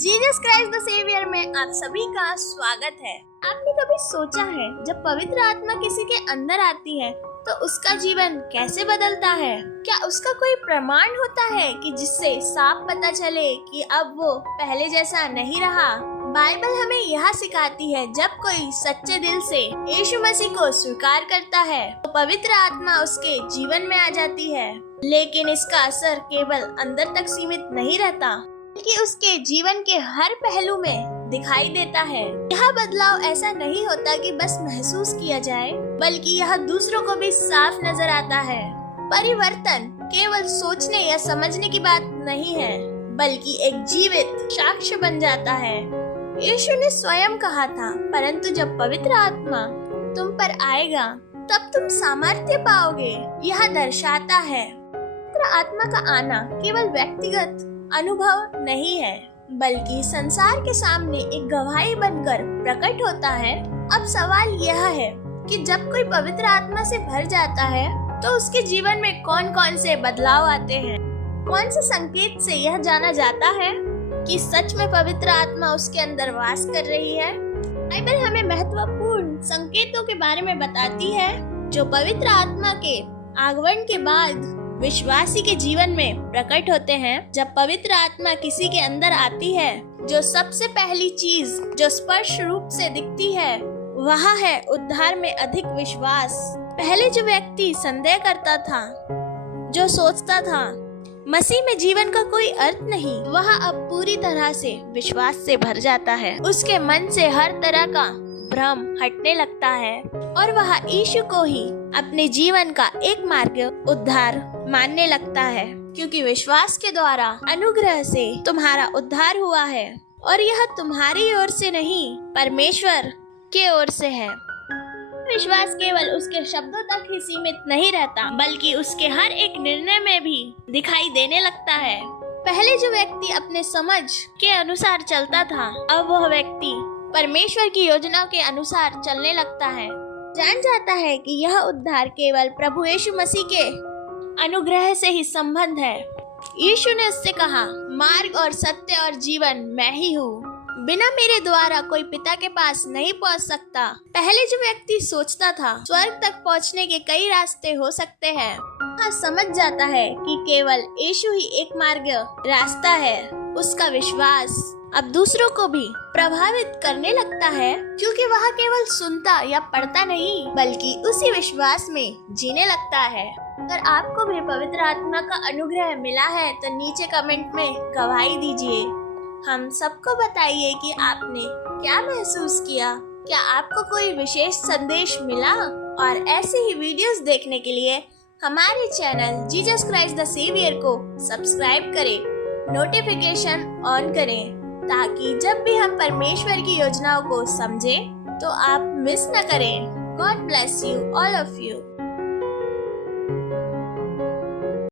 Jesus Christ the saviour में आप सभी का स्वागत है। आपने कभी सोचा है जब पवित्र आत्मा किसी के अंदर आती है तो उसका जीवन कैसे बदलता है? क्या उसका कोई प्रमाण होता है कि जिससे साफ पता चले कि अब वो पहले जैसा नहीं रहा? बाइबल हमें यह सिखाती है जब कोई सच्चे दिल से यीशु मसीह को स्वीकार करता है तो पवित्र आत्मा उसके जीवन में आ जाती है। लेकिन इसका असर केवल अंदर तक सीमित नहीं रहता बल्कि उसके जीवन के हर पहलू में दिखाई देता है। यह बदलाव ऐसा नहीं होता कि बस महसूस किया जाए, बल्कि यह दूसरों को भी साफ नजर आता है। परिवर्तन केवल सोचने या समझने की बात नहीं है, बल्कि एक जीवित साक्ष्य बन जाता है। यीशु ने स्वयं कहा था, परंतु जब पवित्र आत्मा तुम पर आएगा तब तुम सामर्थ्य पाओगे। यह दर्शाता है पवित्र आत्मा का आना केवल व्यक्तिगत अनुभव नहीं है, बल्कि संसार के सामने एक गवाही बनकर प्रकट होता है। अब सवाल यह है कि जब कोई पवित्र आत्मा से भर जाता है तो उसके जीवन में कौन कौन से बदलाव आते हैं? कौन से संकेत से यह जाना जाता है कि सच में पवित्र आत्मा उसके अंदर वास कर रही है? बाइबल हमें महत्वपूर्ण संकेतों के बारे में बताती है जो पवित्र आत्मा के आगमन के बाद विश्वासी के जीवन में प्रकट होते हैं। जब पवित्र आत्मा किसी के अंदर आती है, जो सबसे पहली चीज जो स्पष्ट रूप से दिखती है वह है उद्धार में अधिक विश्वास। पहले जो व्यक्ति संदेह करता था, जो सोचता था मसीह में जीवन का कोई अर्थ नहीं, वह अब पूरी तरह से विश्वास से भर जाता है। उसके मन से हर तरह का भ्रम हटने लगता है और वह यीशु को ही अपने जीवन का एक मार्ग उद्धार मानने लगता है, क्योंकि विश्वास के द्वारा अनुग्रह से तुम्हारा उद्धार हुआ है और यह तुम्हारी ओर से नहीं, परमेश्वर के ओर से है। विश्वास केवल उसके शब्दों तक ही सीमित नहीं रहता, बल्कि उसके हर एक निर्णय में भी दिखाई देने लगता है। पहले जो व्यक्ति अपने समझ के अनुसार चलता था, अब वह व्यक्ति परमेश्वर की योजना के अनुसार चलने लगता है। जान जाता है कि यह उद्धार केवल प्रभु यीशु मसीह के अनुग्रह से ही संबंध है। यीशु ने उससे कहा, मार्ग और सत्य और जीवन मैं ही हूँ, बिना मेरे द्वारा कोई पिता के पास नहीं पहुँच सकता। पहले जो व्यक्ति सोचता था स्वर्ग तक पहुँचने के कई रास्ते हो सकते हैं, वह समझ जाता है कि केवल यीशु ही एक मार्ग रास्ता है। उसका विश्वास अब दूसरों को भी प्रभावित करने लगता है, क्योंकि वह केवल सुनता या पढ़ता नहीं, बल्कि उसी विश्वास में जीने लगता है। अगर आपको भी पवित्र आत्मा का अनुग्रह मिला है तो नीचे कमेंट में गवाही दीजिए। हम सबको बताइए कि आपने क्या महसूस किया। क्या आपको कोई विशेष संदेश मिला? और ऐसे ही वीडियोस देखने के लिए हमारे channel Jesus Christ the saviour को सब्सक्राइब करें, नोटिफिकेशन ऑन करें, ताकि जब भी हम परमेश्वर की योजनाओं को समझें तो आप मिस न करें। God bless you all of you.